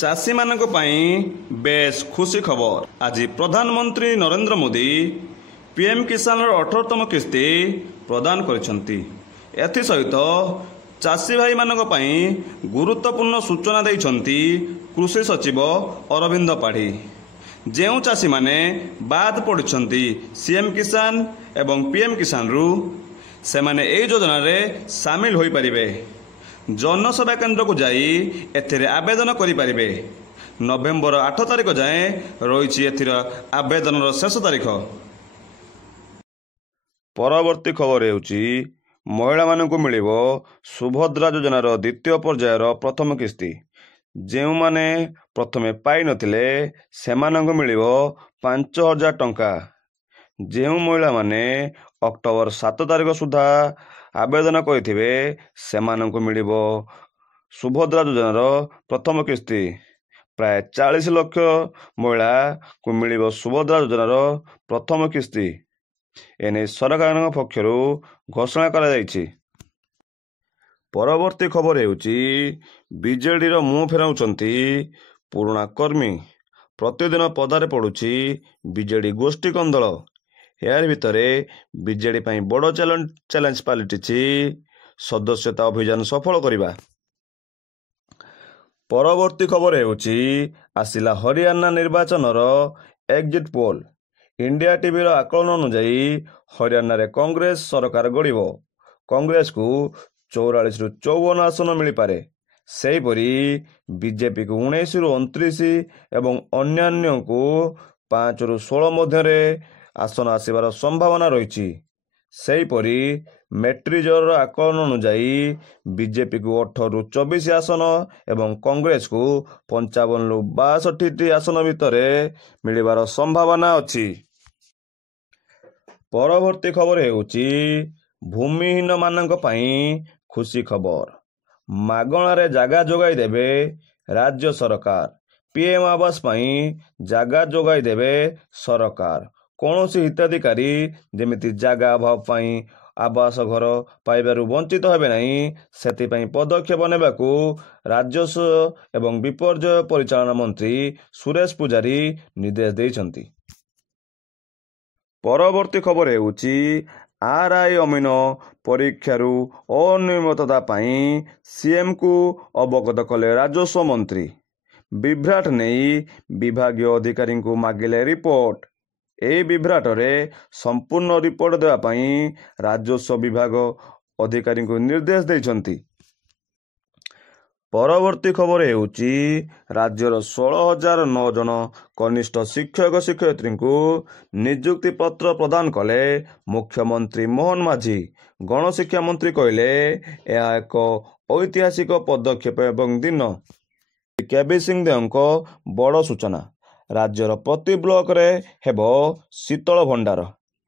ଚାଷୀମାନଙ୍କ ପାଇଁ ବେଶ ଖୁସି ଖବର। ଆଜି ପ୍ରଧାନମନ୍ତ୍ରୀ ନରେନ୍ଦ୍ର ମୋଦି ପିଏମ୍ କିଷାନର 18ତମ କିସ୍ତି ପ୍ରଦାନ କରିଛନ୍ତି। ଏଥିସହିତ ଚାଷୀ ଭାଇମାନଙ୍କ ପାଇଁ ଗୁରୁତ୍ୱପୂର୍ଣ୍ଣ ସୂଚନା ଦେଇଛନ୍ତି କୃଷି ସଚିବ ଅରବିନ୍ଦ ପାଢ଼ୀ। ଯେଉଁ ଚାଷୀମାନେ ବାଦ ପଡ଼ିଛନ୍ତି ସିଏମ୍ କିଷାନ ଏବଂ ପିଏମ୍ କିଷାନରୁ, ସେମାନେ ଏହି ଯୋଜନାରେ ସାମିଲ ହୋଇପାରିବେ। ଜନସେବା କେନ୍ଦ୍ରକୁ ଯାଇ ଏଥିରେ ଆବେଦନ କରିପାରିବେ। ନଭେମ୍ବର 8 ତାରିଖ ଯାଏଁ ରହିଛି ଏଥିର ଆବେଦନର ଶେଷ ତାରିଖ। ପରବର୍ତ୍ତୀ ଖବର ହେଉଛି, ମହିଳାମାନଙ୍କୁ ମିଳିବ ସୁଭଦ୍ରା ଯୋଜନାର ଦ୍ୱିତୀୟ ପର୍ଯ୍ୟାୟର ପ୍ରଥମ କିସ୍ତି। ଯେଉଁମାନେ ପ୍ରଥମେ ପାଇନଥିଲେ ସେମାନଙ୍କୁ ମିଳିବ 5,000 ଟଙ୍କା। ଯେଉଁ ମହିଳାମାନେ ଅକ୍ଟୋବର 7 ତାରିଖ ସୁଦ୍ଧା ଆବେଦନ କରିଥିବେ ସେମାନଙ୍କୁ ମିଳିବ ସୁଭଦ୍ରା ଯୋଜନାର ପ୍ରଥମ କିସ୍ତି। ପ୍ରାୟ 40 ଲକ୍ଷ ମହିଳାଙ୍କୁ ମିଳିବ ସୁଭଦ୍ରା ଯୋଜନାର ପ୍ରଥମ କିସ୍ତି। ଏନେଇ ସରକାରଙ୍କ ପକ୍ଷରୁ ଘୋଷଣା କରାଯାଇଛି। ପରବର୍ତ୍ତୀ ଖବର ହେଉଛି, ବିଜେଡିର ମୁହଁ ଫେରାଉଛନ୍ତି ପୁରୁଣା କର୍ମୀ। ପ୍ରତିଦିନ ପଦାରେ ପଡ଼ୁଛି ବିଜେଡି ଗୋଷ୍ଠୀ କନ୍ଦଳ। ଏହାରି ଭିତରେ ବିଜେଡି ପାଇଁ ବଡ଼ ଚ୍ୟାଲେଞ୍ଜ ପାଲଟିଛି ସଦସ୍ୟତା ଅଭିଯାନ ସଫଳ କରିବା। ପରବର୍ତ୍ତୀ ଖବର ହେଉଛି, ଆସିଲା ହରିୟାଣା ନିର୍ବାଚନର ଏକ୍ଜିଟ୍ ପୋଲ୍। ଇଣ୍ଡିଆ ଟିଭିର ଆକଳନ ଅନୁଯାୟୀ ହରିୟାଣାରେ କଂଗ୍ରେସ ସରକାର ଗଢ଼ିବ। କଂଗ୍ରେସକୁ 44ରୁ 54 ଆସନ ମିଳିପାରେ। ସେହିପରି ବିଜେପିକୁ 19ରୁ 29 ଏବଂ ଅନ୍ୟାନ୍ୟଙ୍କୁ 5ରୁ 16 ମଧ୍ୟରେ ଆସନ ଆସିବାର ସମ୍ଭାବନା ରହିଛି। ସେହିପରି ମେଟ୍ରିଜର ଆକଳନ ଅନୁଯାୟୀ ବିଜେପିକୁ 18ରୁ 24 ଆସନ ଏବଂ କଂଗ୍ରେସକୁ 55ରୁ 62ଟି ଆସନ ଭିତରେ ମିଳିବାର ସମ୍ଭାବନା ଅଛି। ପରବର୍ତ୍ତୀ ଖବର ହେଉଛି, ଭୂମିହୀନମାନଙ୍କ ପାଇଁ ଖୁସି ଖବର। ମାଗଣାରେ ଜାଗା ଯୋଗାଇ ଦେବେ ରାଜ୍ୟ ସରକାର। ପିଏମ୍ ଆବାସ ପାଇଁ ଜାଗା ଯୋଗାଇ ଦେବେ ସରକାର। କୌଣସି ହିତାଧିକାରୀ ଯେମିତି ଜାଗା ଅଭାବ ପାଇଁ ଆବାସ ଘର ପାଇବାରୁ ବଞ୍ଚିତ ହେବେ ନାହିଁ, ସେଥିପାଇଁ ପଦକ୍ଷେପ ନେବାକୁ ରାଜସ୍ୱ ଏବଂ ବିପର୍ଯ୍ୟୟ ପରିଚାଳନା ମନ୍ତ୍ରୀ ସୁରେଶ ପୂଜାରୀ ନିର୍ଦ୍ଦେଶ ଦେଇଛନ୍ତି। ପରବର୍ତ୍ତୀ ଖବର ହେଉଛି, ଆର୍ଆଇ ଅମିନ ପରୀକ୍ଷାରୁ ଅନିୟମିତତା ପାଇଁ ସିଏମ୍ଙ୍କୁ ଅବଗତ କଲେ ରାଜସ୍ୱ ମନ୍ତ୍ରୀ। ବିଭ୍ରାଟ ନେଇ ବିଭାଗୀୟ ଅଧିକାରୀଙ୍କୁ ମାଗିଲେ ରିପୋର୍ଟ। ଏହି ବିଭ୍ରାଟରେ ସମ୍ପୂର୍ଣ୍ଣ ରିପୋର୍ଟ ଦେବା ପାଇଁ ରାଜସ୍ୱ ବିଭାଗ ଅଧିକାରୀଙ୍କୁ ନିର୍ଦ୍ଦେଶ ଦେଇଛନ୍ତି। ପରବର୍ତ୍ତୀ ଖବର ହେଉଛି, ରାଜ୍ୟର 16,009 ଜଣ କନିଷ୍ଠ ଶିକ୍ଷକ ଶିକ୍ଷୟିତ୍ରୀଙ୍କୁ ନିଯୁକ୍ତି ପତ୍ର ପ୍ରଦାନ କଲେ ମୁଖ୍ୟମନ୍ତ୍ରୀ ମୋହନ ମାଝୀ। ଗଣଶିକ୍ଷା ମନ୍ତ୍ରୀ କହିଲେ, ଏହା ଏକ ଐତିହାସିକ ପଦକ୍ଷେପ ଏବଂ ଦିନ। କେବି ସିଂହଦେଓଙ୍କ ବଡ଼ ସୂଚନା। ରାଜ୍ୟର ପ୍ରତି ବ୍ଲକରେ ହେବ ଶୀତଳ ଭଣ୍ଡାର।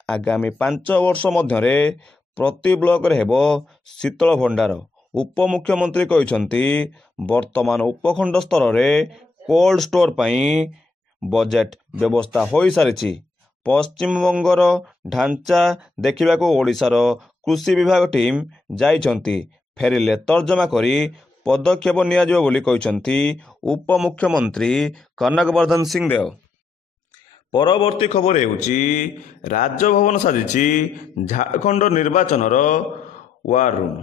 ଆଗାମୀ 5 ବର୍ଷ ମଧ୍ୟରେ ପ୍ରତି ବ୍ଲକରେ ହେବ ଶୀତଳ ଭଣ୍ଡାର। ଉପମୁଖ୍ୟମନ୍ତ୍ରୀ କହିଛନ୍ତି, ବର୍ତ୍ତମାନ ଉପଖଣ୍ଡ ସ୍ତରରେ କୋଲ୍ଡ ଷ୍ଟୋର ପାଇଁ ବଜେଟ୍ ବ୍ୟବସ୍ଥା ହୋଇସାରିଛି। ପଶ୍ଚିମବଙ୍ଗର ଢାଞ୍ଚା ଦେଖିବାକୁ ଓଡ଼ିଶାର କୃଷି ବିଭାଗ ଟିମ୍ ଯାଇଛନ୍ତି। ଫେରିଲେ ତର୍ଜମା କରି ପଦକ୍ଷେପ ନିଆଯିବ ବୋଲି କହିଛନ୍ତି ଉପମୁଖ୍ୟମନ୍ତ୍ରୀ କନକବର୍ଦ୍ଧନ ସିଂହଦେଓ। ପରବର୍ତ୍ତୀ ଖବର ହେଉଛି, ରାଜଭବନ ସାଜିଛି ଝାଡ଼ଖଣ୍ଡ ନିର୍ବାଚନର ୱାର୍ ରୁମ୍।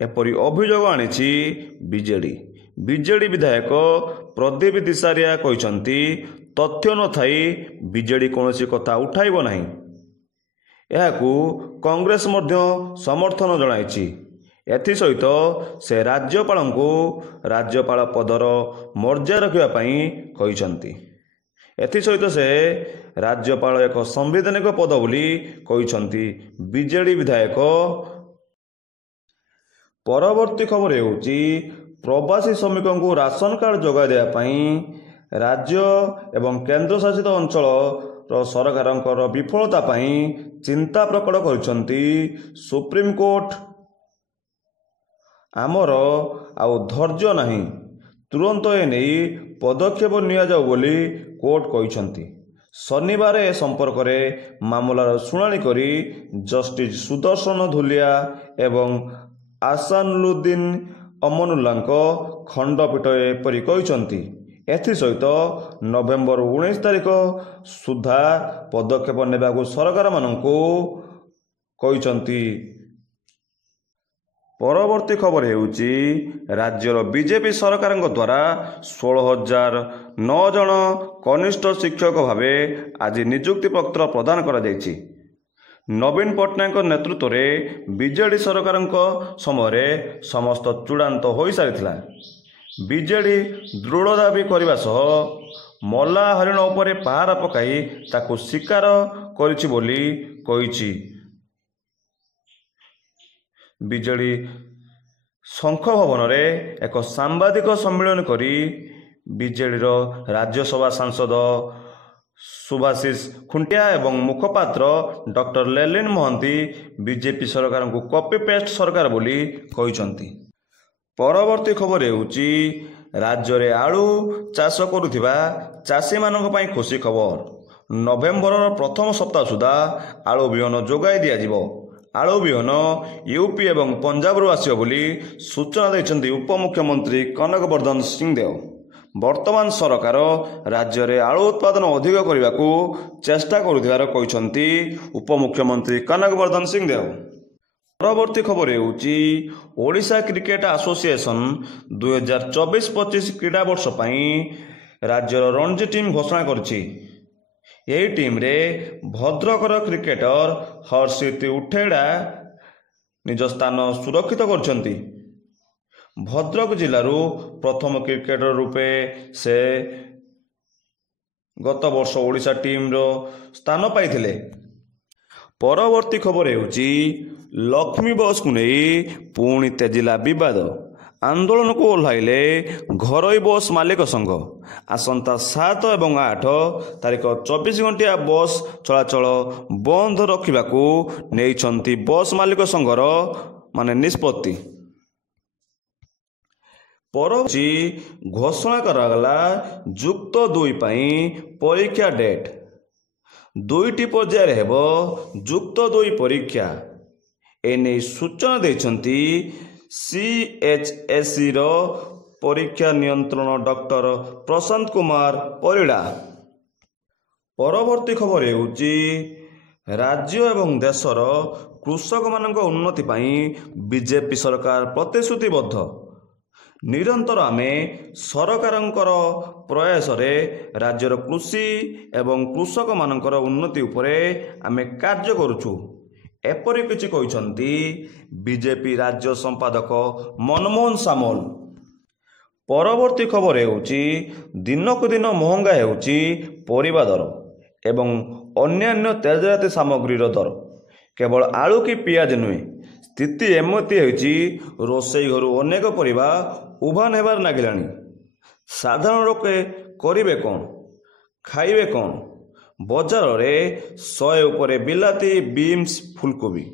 ଏପରି ଅଭିଯୋଗ ଆଣିଛି ବିଜେଡି। ବିଜେଡି ବିଧାୟକ ପ୍ରଦୀପ ଦିଶାରିଆ କହିଛନ୍ତି, ତଥ୍ୟ ନଥାଇ ବିଜେଡି କୌଣସି କଥା ଉଠାଇବ ନାହିଁ। ଏହାକୁ କଂଗ୍ରେସ ମଧ୍ୟ ସମର୍ଥନ ଜଣାଇଛି। ଏଥିସହିତ ସେ ରାଜ୍ୟପାଳଙ୍କୁ ରାଜ୍ୟପାଳ ପଦର ମର୍ଯ୍ୟାଦା ରଖିବା ପାଇଁ କହିଛନ୍ତି। ଏଥିସହିତ ସେ ରାଜ୍ୟପାଳ ଏକ ସାମ୍ବିଧାନିକ ପଦ ବୋଲି କହିଛନ୍ତି ବିଜେଡି ବିଧାୟକ। ପରବର୍ତ୍ତୀ ଖବର ହେଉଛି, ପ୍ରବାସୀ ଶ୍ରମିକଙ୍କୁ ରାସନ କାର୍ଡ ଯୋଗାଇ ଦେବା ପାଇଁ ରାଜ୍ୟ ଏବଂ କେନ୍ଦ୍ରଶାସିତ ଅଞ୍ଚଳର ସରକାରଙ୍କର ବିଫଳତା ପାଇଁ ଚିନ୍ତା ପ୍ରକଟ କରିଛନ୍ତି ସୁପ୍ରିମକୋର୍ଟ। ଆମର ଆଉ ଧୈର୍ଯ୍ୟ ନାହିଁ, ତୁରନ୍ତ ଏନେଇ ପଦକ୍ଷେପ ନିଆଯାଉ ବୋଲି କୋର୍ଟ କହିଛନ୍ତି। ଶନିବାର ଏ ସମ୍ପର୍କରେ ମାମଲାର ଶୁଣାଣି କରି ଜଷ୍ଟିସ ସୁଦର୍ଶନ ଧୁଲିଆ ଏବଂ ଆସାନୁଲ୍ଲାଦିନ ଅମନୁଲ୍ଲାଙ୍କ ଖଣ୍ଡପୀଠ ଏପରି କହିଛନ୍ତି। ଏଥିସହିତ ନଭେମ୍ବର 19 ତାରିଖ ସୁଦ୍ଧା ପଦକ୍ଷେପ ନେବାକୁ ସରକାରମାନଙ୍କୁ କହିଛନ୍ତି। ପରବର୍ତ୍ତୀ ଖବର ହେଉଛି ରାଜ୍ୟର ବିଜେପି ସରକାରଙ୍କ ଦ୍ୱାରା 16,009 ଜଣ କନିଷ୍ଠ ଶିକ୍ଷକ ଭାବେ ଆଜି ନିଯୁକ୍ତି ପତ୍ର ପ୍ରଦାନ କରାଯାଇଛି। ନବୀନ ପଟ୍ଟନାୟକଙ୍କ ନେତୃତ୍ୱରେ ବିଜେଡି ସରକାରଙ୍କ ସମୟରେ ସମସ୍ତ ଚୂଡ଼ାନ୍ତ ହୋଇସାରିଥିଲା। ବିଜେଡି ଦୃଢ଼ ଦାବି କରିବା ସହ ମଲା ହରିଣ ଉପରେ ପାହାର ପକାଇ ତାକୁ ଶିକାର କରିଛି ବୋଲି କହିଛି। ବିଜେଡି ଶଙ୍ଖ ଭବନରେ ଏକ ସାମ୍ବାଦିକ ସମ୍ମିଳନୀ କରି ବିଜେଡିର ରାଜ୍ୟସଭା ସାଂସଦ ସୁଭାଶିଷ ଖୁଣ୍ଟିଆ ଏବଂ ମୁଖପାତ୍ର ଡକ୍ଟର ଲେଲିନ ମହାନ୍ତି ବିଜେପି ସରକାରଙ୍କୁ କପି ପେଷ୍ଟ ସରକାର ବୋଲି କହିଛନ୍ତି। ପରବର୍ତ୍ତୀ ଖବର ହେଉଛି ରାଜ୍ୟରେ ଆଳୁ ଚାଷ କରୁଥିବା ଚାଷୀମାନଙ୍କ ପାଇଁ ଖୁସି ଖବର। ନଭେମ୍ବରର ପ୍ରଥମ ସପ୍ତାହ ସୁଦ୍ଧା ଆଳୁ ବିହନ ଯୋଗାଇ ଦିଆଯିବ। ଆଳୁ ବିହନ ୟୁପି ଏବଂ ପଞ୍ଜାବରୁ ଆସିବ ବୋଲି ସୂଚନା ଦେଇଛନ୍ତି ଉପମୁଖ୍ୟମନ୍ତ୍ରୀ କନକ ବର୍ଦ୍ଧନ ସିଂହଦେଓ। ବର୍ତ୍ତମାନ ସରକାର ରାଜ୍ୟରେ ଆଳୁ ଉତ୍ପାଦନ ଅଧିକ କରିବାକୁ ଚେଷ୍ଟା କରୁଥିବାର କହିଛନ୍ତି ଉପମୁଖ୍ୟମନ୍ତ୍ରୀ କନକ ବର୍ଦ୍ଧନ ସିଂହଦେଓ। ପରବର୍ତ୍ତୀ ଖବର ହେଉଛି ଓଡ଼ିଶା କ୍ରିକେଟ ଆସୋସିଏସନ 2024-25 କ୍ରୀଡ଼ା ବର୍ଷ ପାଇଁ ରାଜ୍ୟର ରଣଜୀ ଟିମ୍ ଘୋଷଣା କରିଛି। ଏହି ଟିମ୍ରେ ଭଦ୍ରକର କ୍ରିକେଟର ହର୍ଷିତ ଉଠେଡ଼ା ନିଜ ସ୍ଥାନ ସୁରକ୍ଷିତ କରିଛନ୍ତି। ଭଦ୍ରକ ଜିଲ୍ଲାରୁ ପ୍ରଥମ କ୍ରିକେଟର ରୂପେ ସେ ଗତ ବର୍ଷ ଓଡ଼ିଶା ଟିମ୍ର ସ୍ଥାନ ପାଇଥିଲେ। ପରବର୍ତ୍ତୀ ଖବର ହେଉଛି ଲକ୍ଷ୍ମୀ ବସ୍କୁ ନେଇ ପୁଣି ତେଜିଲା ବିବାଦ। ଆନ୍ଦୋଳନକୁ ଓହ୍ଲାଇଲେ ଘରୋଇ ବସ୍ ମାଲିକ ସଂଘ। ଆସନ୍ତା 7 ଏବଂ 8 ତାରିଖ 24 ଘଣ୍ଟିଆ ବସ୍ ଚଳାଚଳ ବନ୍ଦ ରଖିବାକୁ ନେଇଛନ୍ତି ବସ୍ ମାଲିକ ସଂଘର ନିଷ୍ପତ୍ତି। ପରବର୍ତ୍ତୀ ଘୋଷଣା କରାଗଲା ଯୁକ୍ତ 2 ପାଇଁ ପରୀକ୍ଷା ଡେଟ୍। 2ଟି ପର୍ଯ୍ୟାୟରେ ହେବ ଯୁକ୍ତ 2 ପରୀକ୍ଷା। ଏନେଇ ସୂଚନା ଦେଇଛନ୍ତି CHSEର ପରୀକ୍ଷା ନିୟନ୍ତ୍ରଣ ଡକ୍ଟର ପ୍ରଶାନ୍ତ କୁମାର ପରିଡ଼ା। ପରବର୍ତ୍ତୀ ଖବର ହେଉଛି ରାଜ୍ୟ ଏବଂ ଦେଶର କୃଷକମାନଙ୍କ ଉନ୍ନତି ପାଇଁ ବିଜେପି ସରକାର ପ୍ରତିଶ୍ରୁତିବଦ୍ଧ। ନିରନ୍ତର ଆମେ ସରକାରଙ୍କର ପ୍ରୟାସରେ ରାଜ୍ୟର କୃଷି ଏବଂ କୃଷକମାନଙ୍କର ଉନ୍ନତି ଉପରେ ଆମେ କାର୍ଯ୍ୟ କରୁଛୁ। ଏପରି କିଛି କହିଛନ୍ତି ବିଜେପି ରାଜ୍ୟ ସମ୍ପାଦକ ମନମୋହନ ସାମଲ। ପରବର୍ତ୍ତୀ ଖବର ହେଉଛି ଦିନକୁ ଦିନ ମହଙ୍ଗା ହେଉଛି ପରିବା ଦର ଏବଂ ଅନ୍ୟାନ୍ୟ ତେଜରାତି ସାମଗ୍ରୀର ଦର। କେବଳ ଆଳୁ କି ପିଆଜ ନୁହେଁ, ସ୍ଥିତି ଏମିତି ହେଉଛି ରୋଷେଇ ଘରୁ ଅନେକ ପରିବା ଉଭାନ ହେବାରେ ଲାଗିଲାଣି। ସାଧାରଣ ଲୋକେ କରିବେ କ'ଣ, ଖାଇବେ କ'ଣ? ବଜାରରେ 100 ଉପରେ ବିଲାତି, ବିମ୍ସ, ଫୁଲକୋବି।